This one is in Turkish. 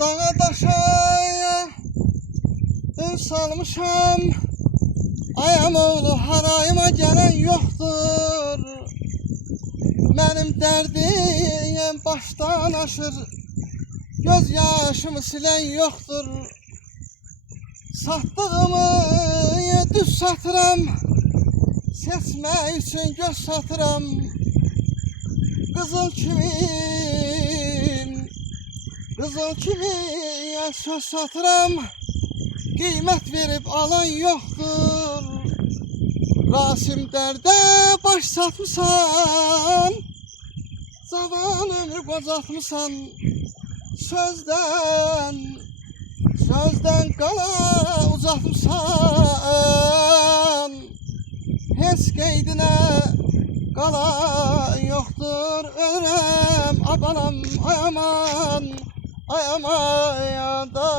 Dağa daşaya salmışam. Ayam oğlu harayıma gelen yoktur. Benim derdim baştan aşır. Göz yaşımı silen yoktur. Sattığımı düz satıram. Seçmek için göz satıram. Kızıl kimi söz satıram. Kıymet verip alan yoktur. Rasim derde baş satmışsan, zaman ömür bozatmışsan. Sözden kala uzatmışsan. Heç qeydinə qalan yoktur. Ölürəm abanam ay aman, ay aman ya da.